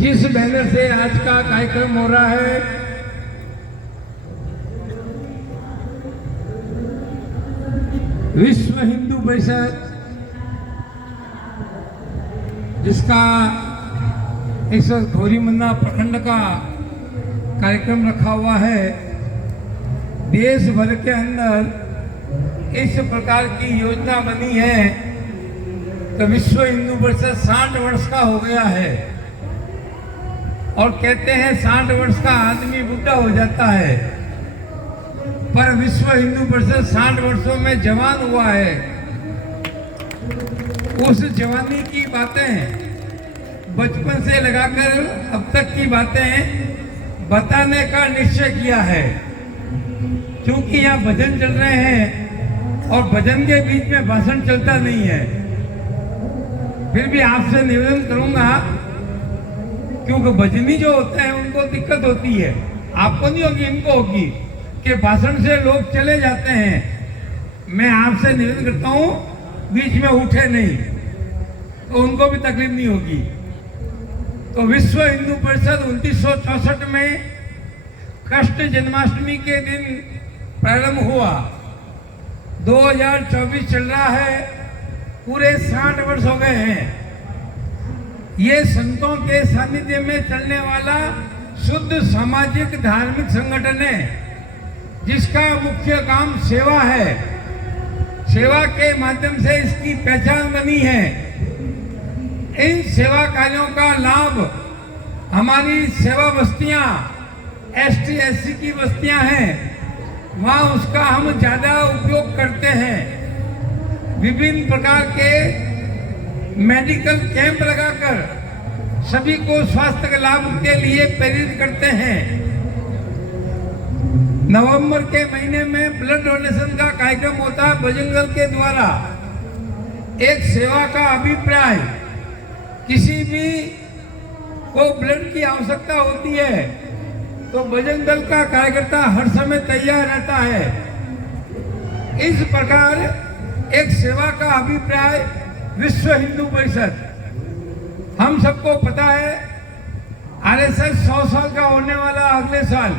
जिस बैनर से आज का कार्यक्रम हो रहा है, विश्व हिंदू परिषद, जिसका इस घोरीमन्ना प्रखंड का कार्यक्रम रखा हुआ है, देश भर के अंदर इस प्रकार की योजना बनी है तो विश्व हिंदू परिषद 60 वर्ष का हो गया है। और कहते हैं 60 वर्ष का आदमी बूढ़ा हो जाता है, पर विश्व हिंदू परिषद 60 वर्षों में जवान हुआ है। उस जवानी की बातें बचपन से लगाकर अब तक की बातें बताने का निश्चय किया है। क्योंकि यहाँ भजन चल रहे हैं और भजन के बीच में भाषण चलता नहीं है। फिर भी आपसे निवेदन करूंगा, क्योंकि भजनी जो होते हैं उनको दिक्कत होती है, आपको नहीं होगी, इनको होगी कि भाषण से लोग चले जाते हैं। मैं आपसे निवेदन करता हूँ बीच में उठे नहीं, तो उनको भी तकलीफ नहीं होगी। तो विश्व हिंदू परिषद 1964 में कृष्ण जन्माष्टमी के दिन प्रारंभ हुआ। 2024 चल रहा है, पूरे 60 वर्ष हो गए हैं। ये संतों के सानिध्य में चलने वाला शुद्ध सामाजिक धार्मिक संगठन है, जिसका मुख्य काम सेवा है। सेवा के माध्यम से इसकी पहचान बनी है। इन सेवा कार्यों का लाभ हमारी सेवा बस्तियां, ST SC की बस्तियां हैं, वहाँ उसका हम ज़्यादा उपयोग करते हैं। विभिन्न प्रकार के मेडिकल कैंप लगाकर सभी को स्वास्थ्य के लाभ के लिए प्रेरित करते हैं। नवंबर के महीने में ब्लड डोनेशन का कार्यक्रम होता है बजरंग दल के द्वारा। एक सेवा का अभिप्राय, किसी भी को ब्लड की आवश्यकता होती है तो बजरंग दल का कार्यकर्ता हर समय तैयार रहता है। इस प्रकार एक सेवा का अभिप्राय विश्व हिंदू परिषद। हम सबको पता है RSS 100 साल का होने वाला अगले साल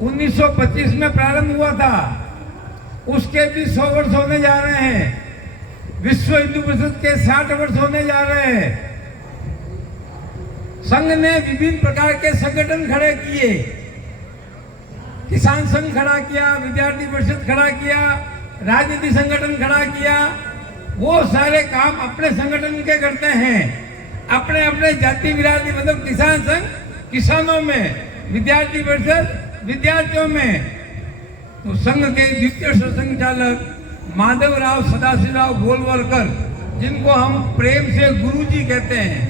1925 में प्रारंभ हुआ था, उसके भी 100 वर्ष होने जा रहे हैं। विश्व हिंदू परिषद के 60 वर्ष होने जा रहे हैं। संघ ने विभिन्न प्रकार के संगठन खड़े किए, किसान संघ खड़ा किया, विद्यार्थी परिषद खड़ा किया, राजनीति संगठन खड़ा किया। वो सारे काम अपने संगठन के करते हैं, अपने अपने जाति बिरादरी, मतलब किसान संघ किसानों में, विद्यार्थी परिषद विद्यार्थियों में। तो संघ के द्वितीय संचालक माधवराव सदाशिवराव गोलवलकर, जिनको हम प्रेम से गुरुजी कहते हैं,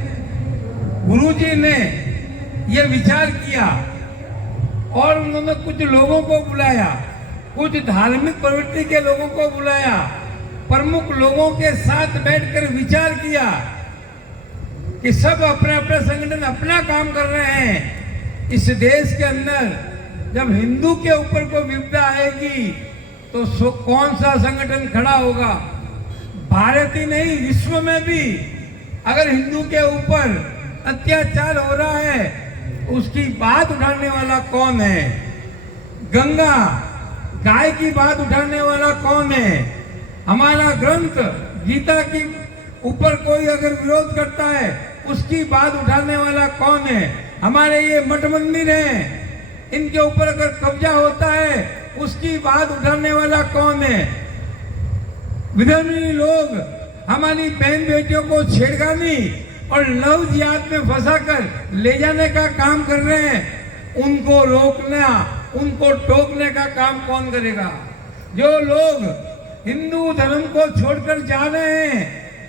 गुरुजी ने ये विचार किया और उन्होंने कुछ लोगों को बुलाया, कुछ धार्मिक प्रवृत्ति के लोगों को बुलाया, प्रमुख लोगों के साथ बैठकर विचार किया कि सब अपने अपने संगठन अपना काम कर रहे हैं। इस देश के अंदर जब हिंदू के ऊपर कोई विपदा आएगी तो कौन सा संगठन खड़ा होगा? भारत ही नहीं, विश्व में भी अगर हिंदू के ऊपर अत्याचार हो रहा है, उसकी बात उठाने वाला कौन है? गंगा, गाय की बात उठाने वाला कौन है? हमारा ग्रंथ गीता की ऊपर कोई अगर विरोध करता है, उसकी बात उठाने वाला कौन है? हमारे ये मठ मंदिर हैं, इनके ऊपर अगर कब्जा होता है, उसकी बात उठाने वाला कौन है? विधर्मी लोग हमारी बहन बेटियों को छेड़खानी और लव जिहाद में फंसाकर ले जाने का काम कर रहे हैं, उनको रोकना, उनको टोकने का काम कौन करेगा? जो लोग हिंदू धर्म को छोड़कर जा रहे हैं,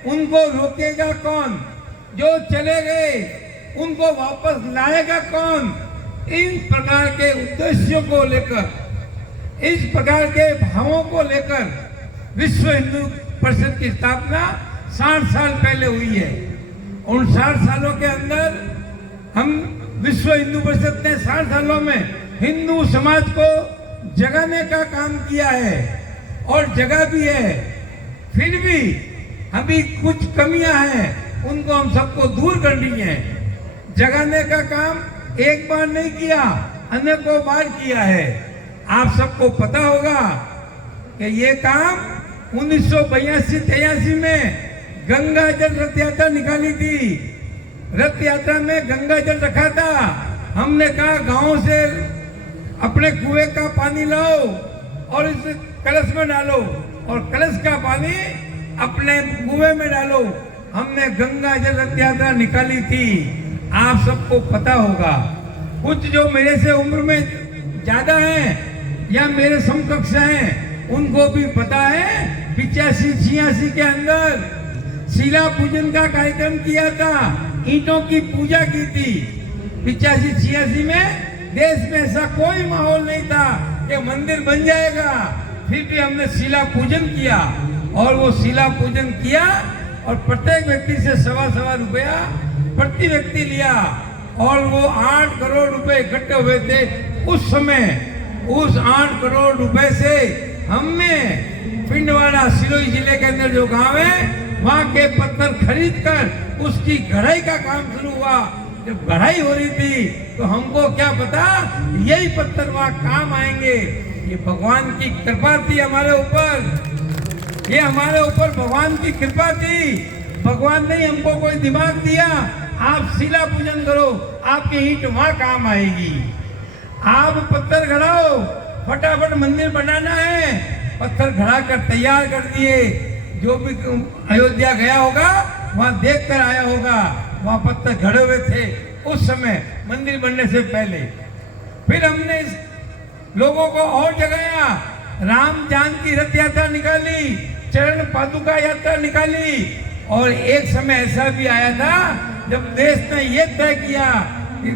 उनको रोकेगा कौन? जो चले गए, उनको वापस लाएगा कौन? इन प्रकार के उद्देश्यों को लेकर, इस प्रकार के भावों को लेकर विश्व हिंदू परिषद की स्थापना 60 साल पहले हुई है। उन 60 सालों के अंदर हम विश्व हिंदू परिषद ने 60 सालों में हिंदू समाज को जगाने का काम किया है और जगह भी है। फिर भी अभी कुछ कमियां हैं, उनको हम सबको दूर करनी है। जगाने का काम एक बार नहीं किया, अनेकों बार किया है। आप सबको पता होगा कि ये काम 1982-83 में गंगा जल रथ यात्रा निकाली थी। रथ यात्रा में गंगा जल रखा था। हमने कहा गांव से अपने कुएं का पानी लाओ और इस कलश में डालो और कलश का पानी अपने कुएं में डालो। हमने गंगा जल रथ यात्रा निकाली थी। आप सबको पता होगा। कुछ जो मेरे से उम्र में ज्यादा हैं या मेरे समकक्ष हैं उनको भी पता है 85-86 के अंदर शिला पूजन का कार्यक्रम किया था, ईंटों की पूजा की थी। 85-86 में देश में ऐसा कोई माहौल नहीं था कि मंदिर बन जाएगा, फिर भी हमने शिला पूजन किया और वो शिला पूजन किया और प्रत्येक व्यक्ति से सवा रुपया प्रति व्यक्ति लिया और वो 8 करोड़ रुपए इकट्ठे हुए थे उस समय। उस 8 करोड़ रुपए से हमने पिंडवाड़ा सिरोही जिले के अंदर जो गांव है वहां के पत्थर खरीद कर उसकी गढ़ाई का काम शुरू हुआ। जब गढ़ाई हो रही थी तो हमको क्या पता यही पत्थर वहां काम आएंगे। ये भगवान की कृपा थी हमारे ऊपर, ये हमारे ऊपर भगवान की कृपा थी। भगवान ने हमको कोई दिमाग दिया, आप शिला पूजन करो, आपकी ईंट वहां काम आएगी। आप पत्थर गढ़ाओ, फटाफट मंदिर बनाना है, पत्थर गढ़ा कर तैयार कर दिए। जो भी अयोध्या गया होगा वहां देख कर आया होगा, वहां पत्थर गढ़े हुए थे उस समय मंदिर बनने से पहले। फिर हमने इस लोगों को और जगाया, राम जानकी रथ यात्रा निकाली, चरण पादुका यात्रा निकाली। और एक समय ऐसा भी आया था जब देश ने ये तय किया कि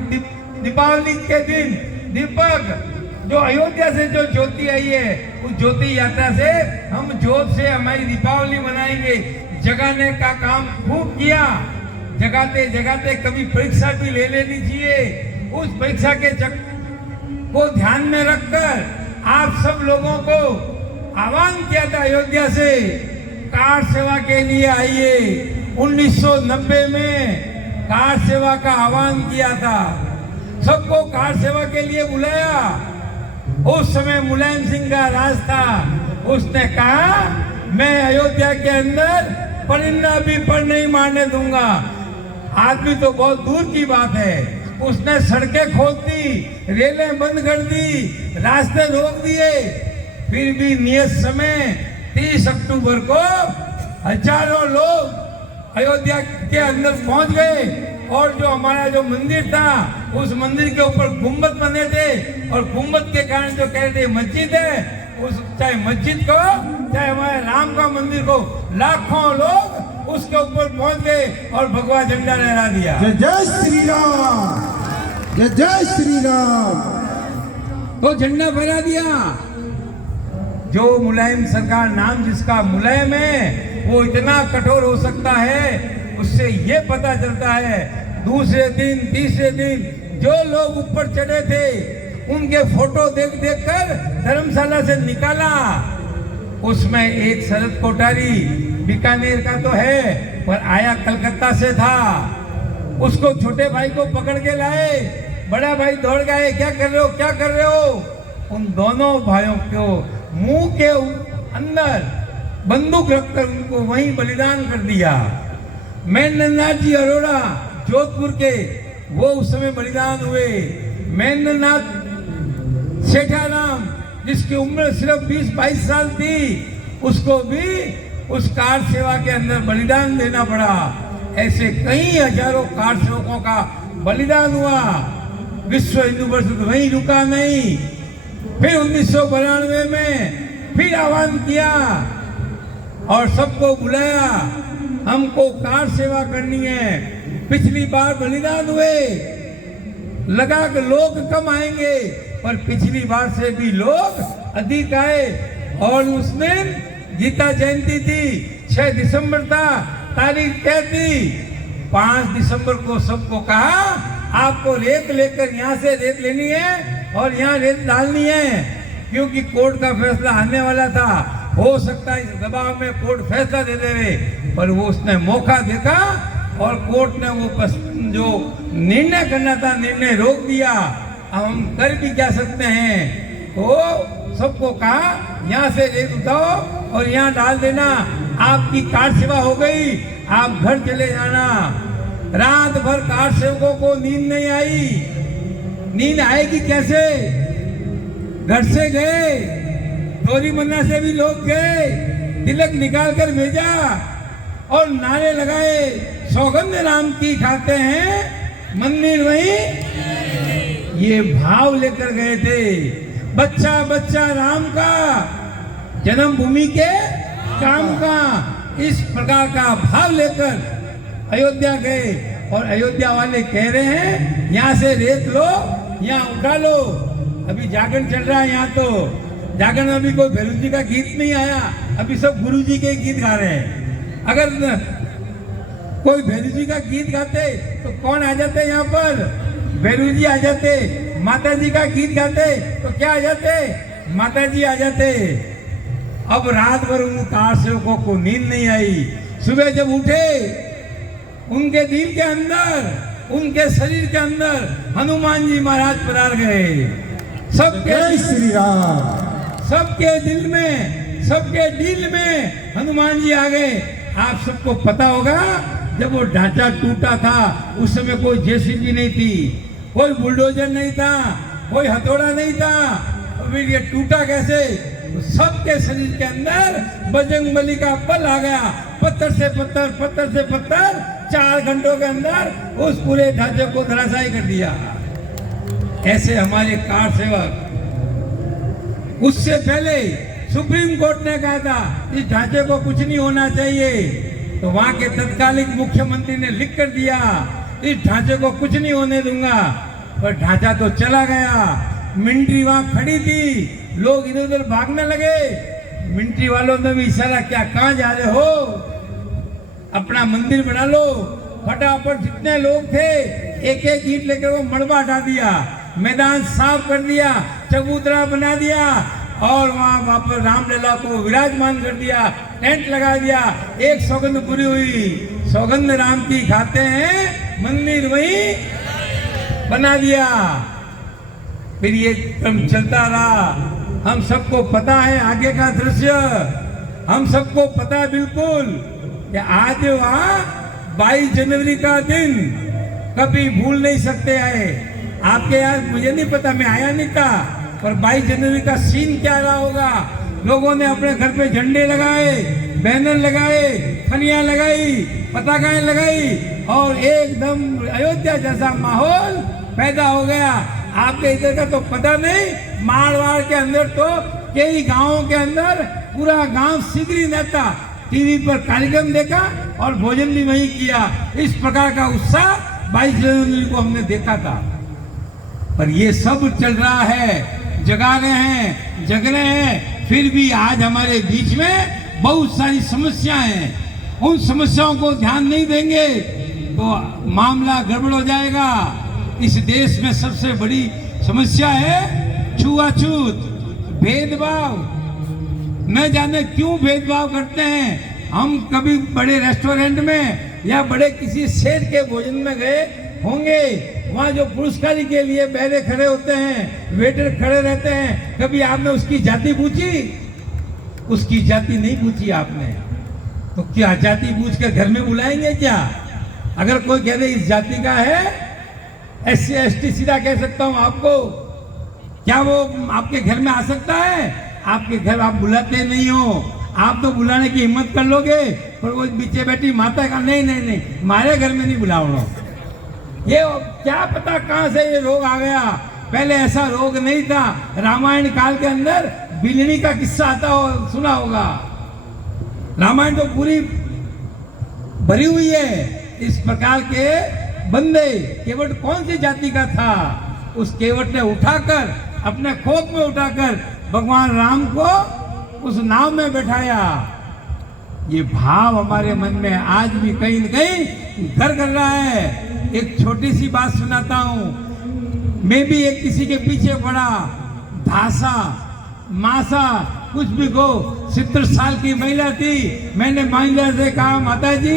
दीपावली के दिन दीपक जो अयोध्या से जो ज्योति आई है उस ज्योति यात्रा से हम ज्योत से हमारी दीपावली मनाएंगे। जगाने का काम खूब किया, जगाते जगाते कभी परीक्षा भी ले लेनी चाहिए। उस परीक्षा के को ध्यान में रखकर आप सब लोगों को आह्वान किया था अयोध्या से कार सेवा के लिए आइए। 1990 में कार सेवा का आह्वान किया था, सबको कार सेवा के लिए बुलाया। उस समय मुलायम सिंह का राज था, उसने कहा मैं अयोध्या के अंदर परिंदा भी पर नहीं मारने दूंगा। आदमी तो बहुत दूर की बात है, उसने सड़कें खोल दी, रेलें बंद कर दी, रास्ते रोक दिए। फिर भी नियत समय 30 अक्टूबर को हजारों लोग अयोध्या के अंदर पहुंच गए और जो हमारा जो मंदिर था उस मंदिर के ऊपर गुम्बद बने थे और गुम्बद के कारण जो कह रहे थे मस्जिद है, उस चाहे मस्जिद को चाहे हमारे राम का मंदिर को लाखों लोग उसके ऊपर पहुंच गए और भगवा झंडा लहरा दिया। जय जय श्री राम, जय जय श्री राम। तो झंडा फहरा दिया। जो मुलायम सरकार नाम जिसका मुलायम है वो इतना कठोर हो सकता है, उससे ये पता चलता है। दूसरे दिन तीसरे दिन जो लोग ऊपर चढ़े थे उनके फोटो देख देख कर धर्मशाला से निकाला। उसमें एक शरद कोठारी बीकानेर का तो है पर आया कलकत्ता से था। उसको छोटे भाई को पकड़ के लाए, बड़ा भाई दौड़ गए, क्या कर रहे हो क्या कर रहे हो। उन दोनों भाइयों को मुंह के अंदर बंदूक रखकर उनको वहीं बलिदान कर दिया। महेंद्रनाथ जी अरोड़ा जोधपुर के वो उस समय बलिदान हुए। महेंद्रनाथ सेठाराम जिसकी उम्र सिर्फ 20-22 साल थी उसको भी उस कार सेवा के अंदर बलिदान देना पड़ा। ऐसे कई हजारों कार सेवकों का बलिदान हुआ। विश्व हिंदू परिषद वहीं रुका नहीं। फिर 1992 में फिर आह्वान किया और सबको बुलाया, हमको कार सेवा करनी है। पिछली बार बलिदान हुए, लगा कि लोग कम आएंगे पर पिछली बार से भी लोग अधिक आए। और उस दिन गीता जयंती थी, 6 दिसंबर था, तारीख क्या थी? 5 दिसंबर को सबको कहा आपको रेत लेकर यहाँ से रेत लेनी है और यहाँ रेत डालनी है, क्योंकि कोर्ट का फैसला आने वाला था। हो सकता है इस दबाव में कोर्ट फैसला दे दे, पर वो उसने मौका देखा और कोर्ट ने वो जो निर्णय करना था निर्णय रोक दिया। अब हम कर भी क्या सकते हैं? तो सबको कहा यहाँ से रेत उठाओ और यहाँ डाल देना, आपकी कार सेवा हो गई, आप घर चले जाना। रात भर कार सेवकों को नींद नहीं आई। नींद आएगी कैसे? घर से गए, डोरीमन्ना से भी लोग गए, तिलक निकाल कर भेजा और नारे लगाए, सौगंध राम की खाते हैं, मंदिर वहीं। ये भाव लेकर गए थे, बच्चा बच्चा राम का, जन्मभूमि के काम का, इस प्रकार का भाव लेकर अयोध्या गए। और अयोध्या वाले कह रहे हैं यहाँ से रेत लो, यहाँ उठा लो। अभी जागरण चल रहा है यहाँ, तो जागरण में अभी कोई भैरू जी का गीत नहीं आया, अभी सब गुरु जी के गीत गा रहे हैं। अगर कोई भैरू जी का गीत गाते तो कौन आ जाते यहाँ पर? भैरू जी आ जाते। माता जी का गीत गाते तो क्या आ जाते? माता जी आ जाते। अब रात भर उन कार सेवकों को नींद नहीं आई। सुबह जब उठे, उनके दिल के अंदर, उनके शरीर के अंदर हनुमान जी महाराज पधार गए। जय श्री राम। सबके दिल में, सबके दिल में हनुमान जी आ गए। आप सबको पता होगा, जब वो ढांचा टूटा था उस समय कोई जेसीबी नहीं थी, कोई बुलडोजर नहीं था, कोई हथौड़ा नहीं था, और फिर ये टूटा कैसे? तो सबके शरीर के अंदर बजरंगबली का बल आ गया। पत्थर से पत्थर, पत्थर से पत्थर, 4 घंटों के अंदर उस पूरे ढांचे को धराशायी कर दिया। ऐसे हमारे कार सेवक। उससे पहले सुप्रीम कोर्ट ने कहा था इस ढांचे को कुछ नहीं होना चाहिए, तो वहां के तत्कालीन मुख्यमंत्री ने लिख कर दिया इस ढांचे को कुछ नहीं होने दूंगा। पर ढांचा तो चला गया। मिलिट्री वहां खड़ी थी, लोग इधर उधर भागने लगे। मिलिट्री वालों ने भी इशारा किया, कहाँ जा रहे हो? अपना मंदिर बना लो। फटाफट जितने लोग थे एक एक ईंट लेकर वो मड़बा हटा दिया, मैदान साफ कर दिया, चबूतरा बना दिया और वहां पर रामलला को विराजमान कर दिया, टेंट लगा दिया। एक सौगंध पूरी हुई, सौगंध राम की खाते हैं, मंदिर वहीं बना दिया। फिर ये क्रम चलता रहा। हम सबको पता है आगे का दृश्य, हम सबको पता है बिल्कुल कि आज वहां 22 जनवरी का दिन कभी भूल नहीं सकते हैं। आपके यहाँ मुझे नहीं पता, मैं आया नहीं था, पर 22 जनवरी का सीन क्या रहा होगा। लोगों ने अपने घर पे झंडे लगाए, बैनर लगाए, फनियां लगाई, पताकाएं लगाई और एकदम अयोध्या जैसा माहौल पैदा हो गया। आपके इधर का तो पता नहीं, मारवाड़ के अंदर तो कई गांवों के अंदर पूरा गांव सिगरी नेता टीवी पर कार्यक्रम देखा और भोजन भी वहीं किया। इस प्रकार का उत्साह 22 जनवरी को हमने देखा था। पर ये सब चल रहा है, जगा रहे हैं, जग रहे हैं, फिर भी आज हमारे बीच में बहुत सारी समस्याएं हैं। उन समस्याओं को ध्यान नहीं देंगे तो मामला गड़बड़ हो जाएगा। इस देश में सबसे बड़ी समस्या है छुआछूत, भेदभाव। न जाने क्यों भेदभाव करते हैं। हम कभी बड़े रेस्टोरेंट में या बड़े किसी सेठ के भोजन में गए होंगे, वहाँ जो पुरस्कारी के लिए बैरे खड़े होते हैं, वेटर खड़े रहते हैं, कभी आपने उसकी जाति पूछी? उसकी जाति नहीं पूछी आपने, तो क्या जाति पूछ कर घर में बुलाएंगे क्या? अगर कोई कह दे इस जाति का है, SC ST सीधा कह सकता हूँ आपको, क्या वो आपके घर में आ सकता है? आपके घर आप बुलाते नहीं हो। आप तो बुलाने की हिम्मत कर लोगे, पर वो पीछे बैठी माता का नहीं नहीं नहीं, हमारे घर में नहीं बुलाओ। ये क्या पता कहाँ से ये रोग आ गया। पहले ऐसा रोग नहीं था। रामायण काल के अंदर बिल्ली का किस्सा आता हो, सुना होगा। रामायण तो पूरी भरी हुई है। इस प्रकार के बंदे केवट कौन सी जाति का था, उस केवट ने उठाकर अपने खोप में उठाकर भगवान राम को उस नाव में बैठाया। ये भाव हमारे मन में आज भी कहीं न कहीं घर कर रहा है। एक छोटी सी बात सुनाता हूँ। मैं भी एक किसी के पीछे पड़ा, धासा मासा कुछ भी को, 70 साल की महिला थी। मैंने महिला से कहा, माता जी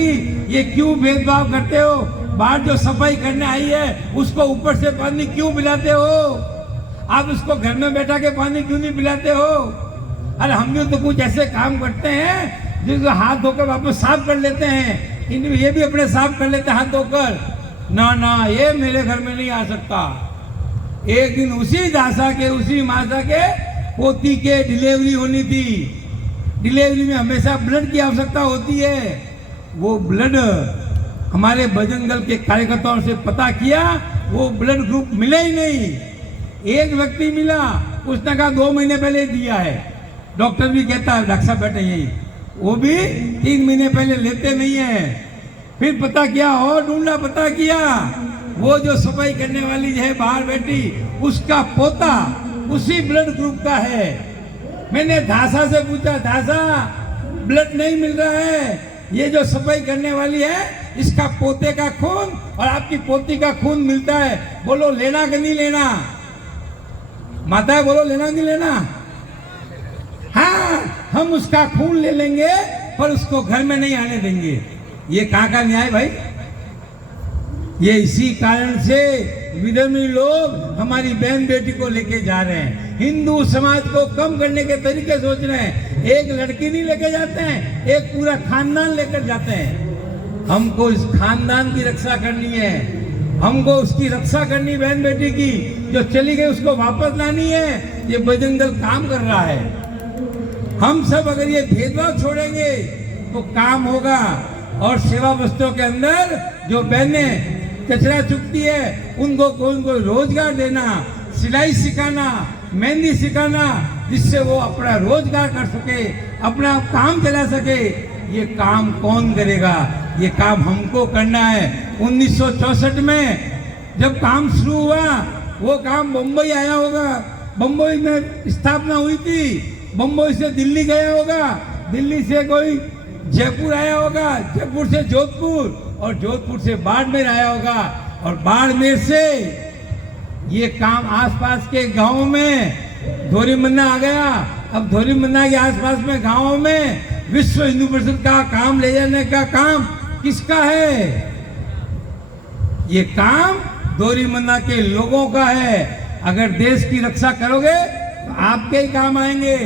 ये क्यों भेदभाव करते हो? बाहर जो सफाई करने आई है उसको ऊपर से पानी क्यों पिलाते हो? आप उसको घर में बैठा के पानी क्यों नहीं पिलाते हो? अरे हम भी तो कुछ ऐसे काम करते हैं जिसको हाथ धोकर वापस साफ कर लेते हैं, ये भी अपने साफ कर लेते हैं हाथ धोकर। ना ना, ये मेरे घर में नहीं आ सकता। एक दिन उसी दासा के, उसी मासा के पोती के डिलीवरी होनी थी। डिलीवरी में हमेशा ब्लड की आवश्यकता होती है। वो ब्लड हमारे बजरंग दल के कार्यकर्ताओं से पता किया, वो ब्लड ग्रुप मिला ही नहीं। एक व्यक्ति मिला, उसने कहा 2 महीने पहले दिया है। डॉक्टर भी कहता है, डॉक्टर साहब बैठे यही, वो भी 3 महीने पहले लेते नहीं है। फिर पता किया और ढूंढा, पता किया, वो जो सफाई करने वाली है बाहर बैठी, उसका पोता उसी ब्लड ग्रुप का है। मैंने धासा से पूछा, धासा ब्लड नहीं मिल रहा है, ये जो सफाई करने वाली है इसका पोते का खून और आपकी पोती का खून मिलता है, बोलो लेना कि नहीं लेना? माता बोलो लेना कि नहीं लेना? हाँ, हम उसका खून ले लेंगे पर उसको घर में नहीं आने देंगे। ये कहाँ का न्याय भाई? ये इसी कारण से विधर्मी लोग हमारी बहन बेटी को लेके जा रहे हैं। हिंदू समाज को कम करने के तरीके सोच रहे हैं। एक लड़की नहीं लेके जाते हैं, एक पूरा खानदान लेकर जाते हैं। हमको इस खानदान की रक्षा करनी है, हमको उसकी रक्षा करनी, बहन बेटी की जो चली गई उसको वापस लानी है। ये बजरंग दल काम कर रहा है। हम सब अगर ये भेदभाव छोड़ेंगे तो काम होगा। और सेवा वस्तुओं के अंदर जो बहनें कचरा चुकती है उनको कोई रोजगार देना, सिलाई सिखाना, मेहंदी सिखाना, जिससे वो अपना रोजगार कर सके, अपना काम चला सके। ये काम कौन करेगा? ये काम हमको करना है। 1964 में जब काम शुरू हुआ, वो काम बम्बई आया होगा, बम्बई में स्थापना हुई थी, बम्बई से दिल्ली गया होगा, दिल्ली से कोई जयपुर आया होगा, जयपुर से जोधपुर, और जोधपुर से बाड़मेर आया होगा, और बाड़मेर से ये काम आसपास के गांवों में धोरीमन्ना आ गया। अब धोरीमन्ना के आसपास में गांवों में विश्व हिंदू परिषद का काम ले जाने का काम किसका है? ये काम धोरीमन्ना के लोगों का है। अगर देश की रक्षा करोगे तो आपके ही काम आएंगे।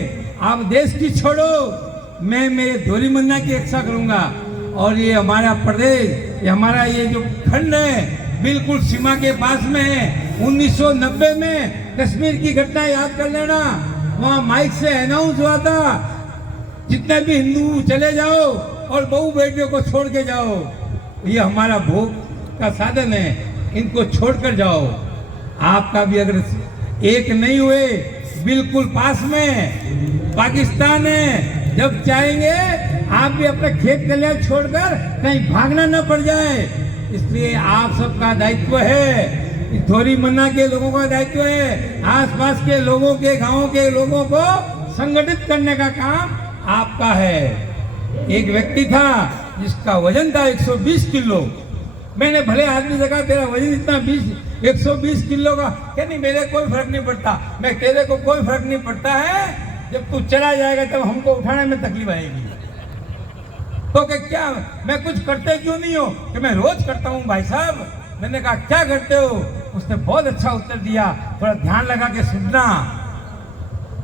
आप देश की छोड़ो, मैं मेरे धोरीमन्ना की रक्षा करूंगा। और ये हमारा प्रदेश, ये हमारा ये जो खंड है बिल्कुल सीमा के पास में है। 1990 में कश्मीर की घटना याद कर लेना, वहाँ माइक से अनाउंस हुआ था, जितने भी हिंदू चले जाओ और बहू बेटियों को छोड़ के जाओ, ये हमारा भोग का साधन है, इनको छोड़कर जाओ। आपका भी अगर एक नहीं हुए, बिल्कुल पास में पाकिस्तान है, जब चाहेंगे आप भी अपने खेत कल्याण छोड़कर कहीं भागना न पड़ जाए। इसलिए आप सबका दायित्व है, धोरीमन्ना के लोगों का दायित्व है, आसपास के लोगों के, गांवों के लोगों को संगठित करने का काम आपका है। एक व्यक्ति था जिसका वजन था 120 किलो। मैंने भले आदमी से कहा तेरा वजन इतना 120 किलो का, क्या नहीं, मेरे कोई फर्क नहीं पड़ता। मैं तेरे को कोई फर्क नहीं पड़ता है, जब तू चला जाएगा तब हमको उठाने में तकलीफ आएगी। तो क्या मैं कुछ करते क्यों नहीं हो? कि मैं रोज करता हूँ भाई साहब। मैंने कहा क्या करते हो? उसने बहुत अच्छा उत्तर दिया, थोड़ा ध्यान लगा के सुनना।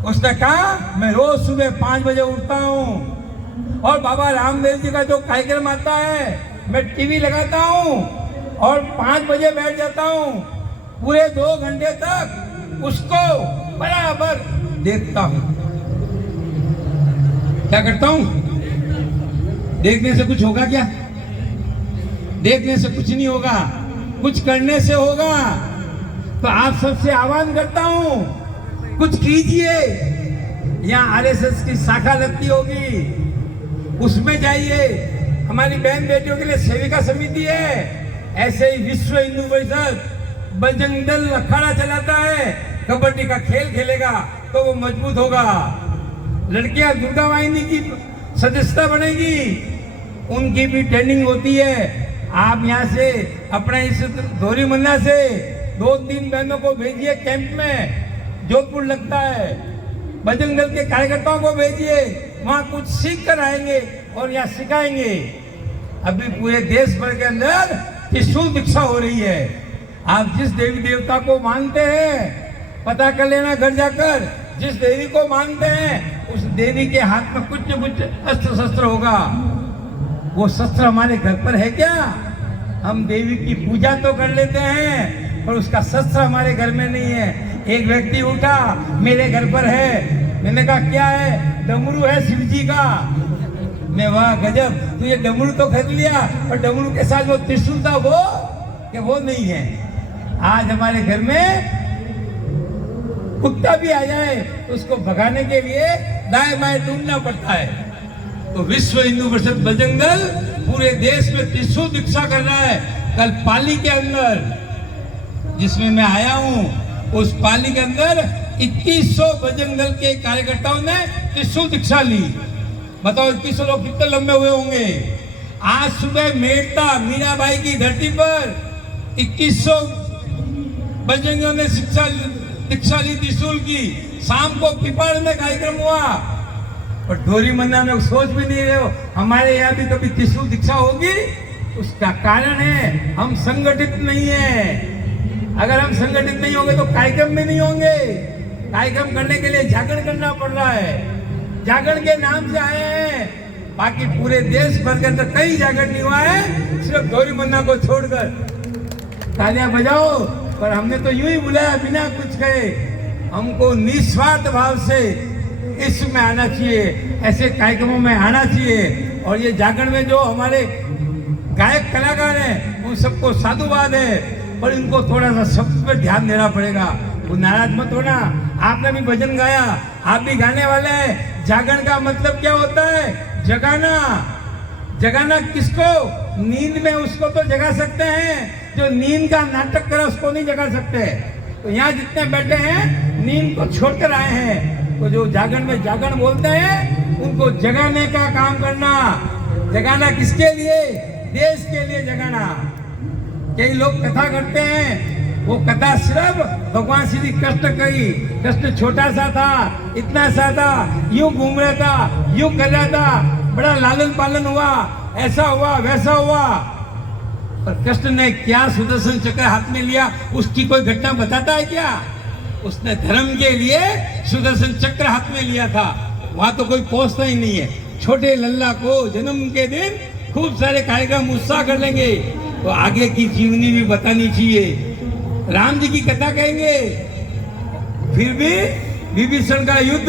उसने कहा मैं रोज सुबह 5 बजे उठता हूँ और बाबा रामदेव जी का जो कार्यक्रम आता है मैं टीवी लगाता हूँ और 5 बजे बैठ जाता हूँ, पूरे 2 घंटे तक उसको बराबर देखता हूँ। क्या करता हूँ? देखने से कुछ होगा क्या? देखने से कुछ नहीं होगा, कुछ करने से होगा। तो आप सबसे आह्वान करता हूँ, कुछ कीजिए। यहाँ आरएसएस की शाखा लगती होगी, उसमें जाइए। हमारी बहन बेटियों के लिए सेविका समिति है। ऐसे ही विश्व हिंदू परिषद बजरंग दल अखाड़ा चलाता है, कबड्डी का खेल खेलेगा तो वो मजबूत होगा। लड़कियां दुर्गा वाहिनी की सदस्यता बनेगी, उनकी भी ट्रेनिंग होती है। आप यहाँ से अपने इस धोरीमन्ना से 2-3 बहनों को भेजिए कैंप में, जोधपुर लगता है। बजरंग दल के कार्यकर्ताओं को भेजिए, वहाँ कुछ सीख कर आएंगे और यहाँ सिखाएंगे। अभी पूरे देश भर के अंदर त्रिशूल दीक्षा हो रही है। आप जिस देवी देवता को मानते हैं पता कर लेना घर जाकर, जिस देवी को मानते हैं उस देवी के हाथ में कुछ न कुछ अस्त्र शस्त्र होगा। वो शस्त्र हमारे घर पर है क्या? हम देवी की पूजा तो कर लेते हैं पर उसका शस्त्र हमारे घर में नहीं है। एक व्यक्ति उठा, मेरे घर पर है। मैंने कहा क्या है? डमरू है शिव जी का। मैं वाह गजब, तो ये डमरू तो खरीद लिया और डमरू के साथ वो त्रिशूल था वो कि वो नहीं है। आज हमारे घर में कुत्ता भी आ जाए तो उसको भगाने के लिए दाएं बाएं ढूंढना पड़ता है। तो विश्व हिंदू परिषद बजरंग दल पूरे देश में त्रिशूल दीक्षा कर रहा है। कल पाली के अंदर जिसमें मैं आया हूं, उस पाली के अंदर 2100 बजरंग दल के कार्यकर्ताओं ने त्रिशूल दीक्षा ली। बताओ 2100 लोग कितने लंबे हुए होंगे। आज सुबह मेड़ता मीराबाई की धरती पर 2100 बजरंगियों ने दीक्षा ली त्रिशूल की। शाम को पिपड़ में कार्यक्रम हुआ और डोरी मन्ना में सोच भी नहीं रहे हो हमारे यहाँ भी कभी त्रिशूल दीक्षा होगी। उसका कारण है हम संगठित नहीं है। अगर हम संगठित नहीं होंगे तो कार्यक्रम में नहीं होंगे। कार्यक्रम करने के लिए जागरण करना पड़ रहा है। जागरण के नाम से आए हैं, बाकी पूरे देश भर के अंदर कई जागरण नहीं हुआ है, सिर्फ डोरी मन्ना को छोड़कर। तालियां बजाओ। पर हमने तो यूं ही बुलाया बिना कुछ कहे। हमको निस्वार्थ भाव से इसमें आना चाहिए, ऐसे कार्यक्रमों में आना चाहिए। और ये जागरण में जो हमारे गायक कलाकार हैं उन सबको साधुवाद है, पर इनको थोड़ा सा शब्द पर ध्यान देना पड़ेगा। वो नाराज मत होना, आपने भी भजन गाया, आप भी गाने वाले हैं। जागरण का मतलब क्या होता है? जगाना। जगाना किसको? नींद में उसको तो जगा सकते हैं, जो नींद का नाटक करा उसको नहीं जगा सकते। तो यहाँ जितने बैठे हैं नींद को छोड़कर आए हैं, तो जो जागरण में जागरण बोलते हैं उनको जगाने का काम करना। जगाना किसके लिए? देश के लिए जगाना। कई लोग कथा करते हैं, वो कथा सिर्फ भगवान श्री कृष्ण की। कृष्ण छोटा सा था, इतना सा था, यूं घूम रहा था, यूं कर रहा था, बड़ा लालन पालन हुआ, ऐसा हुआ वैसा हुआ। पर कृष्ण ने क्या सुदर्शन चक्र हाथ में लिया उसकी कोई घटना बताता है क्या? उसने धर्म के लिए सुदर्शन चक्र हाथ में लिया था। वहां तो कोई पहुंचता ही नहीं है। छोटे लल्ला को जन्म के दिन खूब सारे कार्यक्रम उत्साह कर लेंगे, तो आगे की जीवनी भी बतानी चाहिए। राम जी की कथा कहेंगे, फिर भी विभीषण का युद्ध,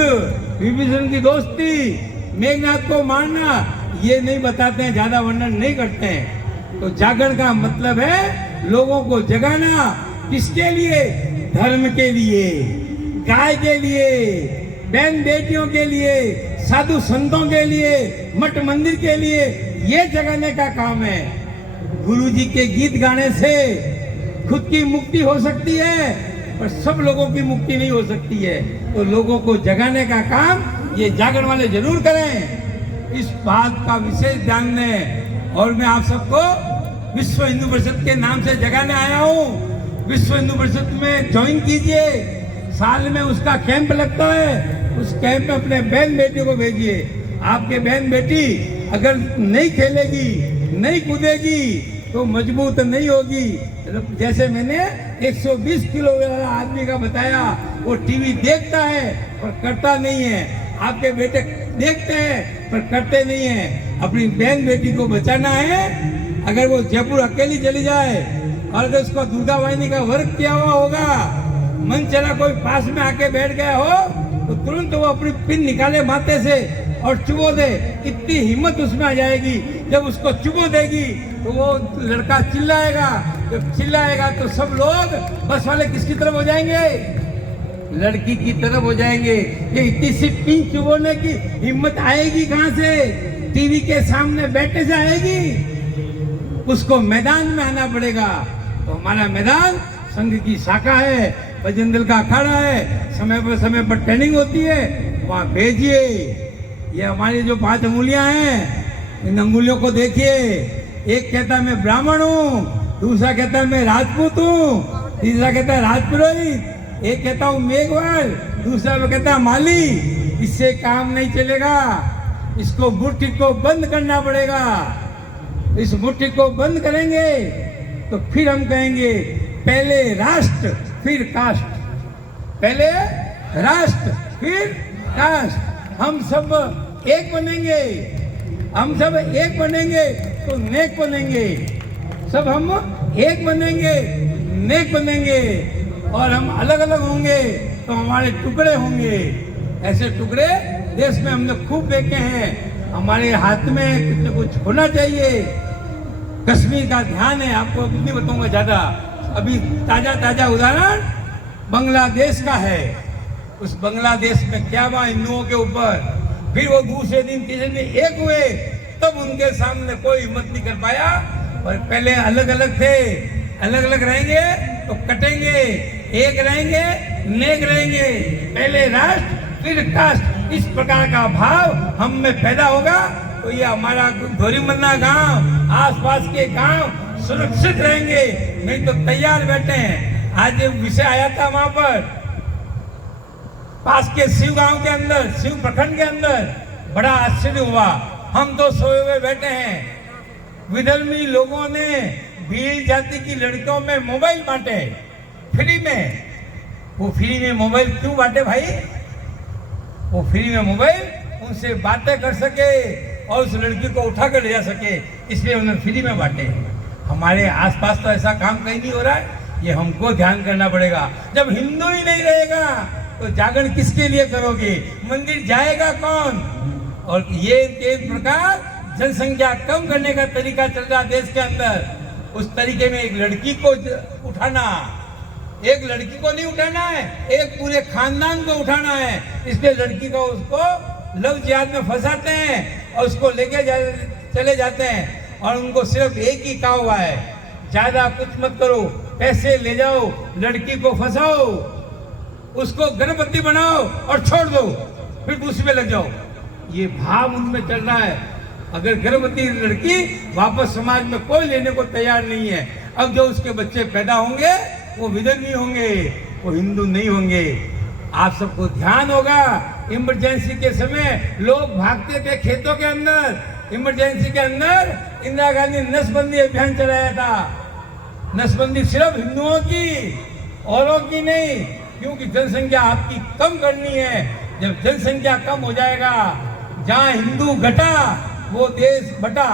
विभीषण की दोस्ती, मेघनाथ को मारना, ये नहीं बताते हैं, ज्यादा वर्णन नहीं करते हैं। तो जागरण का मतलब है लोगों को जगाना। किसके लिए? धर्म के लिए, गाय के लिए, बहन बेटियों के लिए, साधु संतों के लिए, मठ मंदिर के लिए, ये जगाने का काम है। गुरु जी के गीत गाने से खुद की मुक्ति हो सकती है, पर सब लोगों की मुक्ति नहीं हो सकती है। तो लोगों को जगाने का काम ये जागरण वाले जरूर करें। इस बात का विशेष ध्यान दें। और मैं आप सबको विश्व हिंदू परिषद के नाम से जगाने आया हूँ। विश्व हिंदू परिषद में ज्वाइन कीजिए। साल में उसका कैंप लगता है, उस कैंप में अपने बहन बेटी को भेजिए। आपके बहन बेटी अगर नहीं खेलेगी, नहीं कूदेगी तो मजबूत नहीं होगी। जैसे मैंने 120 किलो वाला आदमी का बताया, वो टीवी देखता है पर करता नहीं है। आपके बेटे देखते हैं पर करते नहीं है। अपनी बहन बेटी को बचाना है। अगर वो जयपुर अकेली चली जाए और अगर उसको दुर्गा वाहिनी का वर्क किया हुआ होगा, मन चला कोई पास में आके बैठ गया हो तो तुरंत वो अपनी पिन निकाले माथे से और चुबो दे। इतनी हिम्मत उसमें आ जाएगी, जब उसको चुबो देगी तो वो लड़का चिल्लाएगा। जब चिल्लाएगा तो सब लोग बस वाले किसकी तरफ हो जाएंगे? लड़की की तरफ हो जाएंगे। ये इतनी सी पिन चुबोने की हिम्मत आएगी कहाँ से? टीवी के सामने बैठने से आएगी। उसको मैदान में आना पड़ेगा। तो हमारा मैदान संघ की शाखा है, भजन दल का अखाड़ा है, समय पर ट्रेनिंग होती है, वहाँ भेजिए। ये हमारी जो 5 अंगुलियां हैं, इन अंगुलियों को देखिए। एक कहता है मैं ब्राह्मण हूँ, दूसरा कहता है मैं राजपूत हूँ, तीसरा कहता है राजपुरोहित, एक कहता हूँ मेघवाल, दूसरा वो कहता है माली। इससे काम नहीं चलेगा। इसको मुट्ठी को बंद करना पड़ेगा। इस मुट्ठी को बंद करेंगे तो फिर हम कहेंगे पहले राष्ट्र फिर कास्ट, पहले राष्ट्र फिर कास्ट। हम सब एक बनेंगे, हम सब एक बनेंगे तो नेक बनेंगे, सब हम एक बनेंगे नेक बनेंगे। और हम अलग अलग होंगे तो हमारे टुकड़े होंगे। ऐसे टुकड़े देश में हमने खूब देखे हैं। हमारे हाथ में कुछ न कुछ होना चाहिए। कश्मीर का ध्यान है, आपको कुछ नहीं बताऊंगा ज़्यादा। अभी ताज़ा उदाहरण बांग्लादेश का है। उस बांग्लादेश में क्या हुआ हिंदुओं के ऊपर, फिर वो दूसरे दिन तीसरे दिन एक हुए, तब उनके सामने कोई हिम्मत नहीं कर पाया। और पहले अलग अलग थे, अलग अलग रहेंगे तो कटेंगे, एक रहेंगे नेक रहेंगे। पहले राष्ट्र फिर कास्ट, इस प्रकार का भाव हम में पैदा होगा तो ये हमारा धोरीमन्ना गांव, आसपास के गांव सुरक्षित रहेंगे। नहीं तो तैयार बैठे हैं। आज एक विषय आया था वहां पर पास के शिव गांव के अंदर, शिव प्रखंड के अंदर, बड़ा आश्चर्य हुआ। हम तो सोए हुए बैठे हैं, विधर्मी लोगों ने भील जाति की लड़कियों में मोबाइल बांटे फ्री में। वो फ्री में मोबाइल क्यों बांटे भाई? वो फ्री में मोबाइल उनसे बातें कर सके और उस लड़की को उठा कर ले जा सके, इसलिए उन्होंने फ्री में बांटे। हमारे आसपास तो ऐसा काम कहीं नहीं हो रहा है। ये हमको ध्यान करना पड़ेगा। जब हिंदू ही नहीं रहेगा तो जागरण किसके लिए करोगे? मंदिर जाएगा कौन? और ये एक प्रकार जनसंख्या कम करने का तरीका चल रहा देश के अंदर। उस तरीके में एक लड़की को उठाना, एक लड़की को नहीं उठाना है, एक पूरे खानदान को उठाना है। इसलिए लड़की को उसको लव जिहाद में फंसाते हैं और उसको लेके चले जाते हैं। और उनको सिर्फ एक ही कहा हुआ है, ज्यादा कुछ मत करो, पैसे ले जाओ, लड़की को फंसाओ, उसको गर्भवती बनाओ और छोड़ दो, फिर दूसरे में लग जाओ। ये भाव उनमें चल रहा है। अगर गर्भवती लड़की वापस समाज में कोई लेने को तैयार नहीं है। अब जो उसके बच्चे पैदा होंगे वो विधर्मी होंगे, वो हिंदू नहीं होंगे। आप सबको ध्यान होगा, इमरजेंसी के समय लोग भागते थे खेतों के अंदर। इमरजेंसी के अंदर इंदिरा गांधी ने नसबंदी अभियान चलाया था। नसबंदी सिर्फ हिंदुओं की, औरों की नहीं, क्योंकि जनसंख्या आपकी कम करनी है। जब जनसंख्या कम हो जाएगा, जहाँ हिंदू घटा वो देश बटा,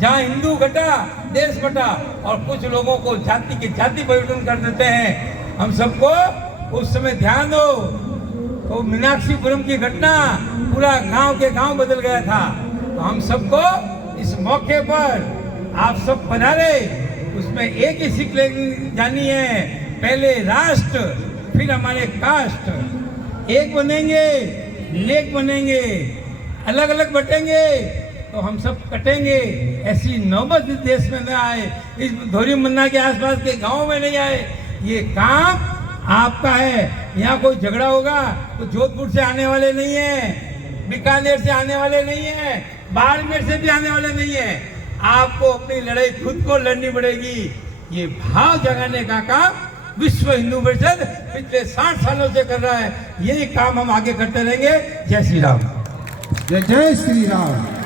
जहाँ हिंदू घटा देश बटा। और कुछ लोगों को जाति के जाति परिवर्तन कर देते हैं। हम सबको उस समय ध्यान दो, तो मीनाक्षीपुरम की घटना पूरा गांव के गांव बदल गया था। तो हम सबको इस मौके पर आप सब पधारे, उसमें एक ही सीख जानी है, पहले राष्ट्र फिर हमारे कास्ट। एक बनेंगे नेक बनेंगे, अलग अलग बटेंगे तो हम सब कटेंगे। ऐसी नौबत इस देश में न आए, इस धोरीमन्ना के आसपास के गांव में नहीं आए। ये काम आपका है। यहाँ कोई झगड़ा होगा तो जोधपुर से आने वाले नहीं है, बीकानेर से आने वाले नहीं है, बाड़मेर से भी आने वाले नहीं है। आपको अपनी लड़ाई खुद को लड़नी पड़ेगी। ये भाव जगाने का काम विश्व हिंदू परिषद पिछले 60 सालों से कर रहा है। यही काम हम आगे करते रहेंगे। जय श्री राम। जय जय श्री राम।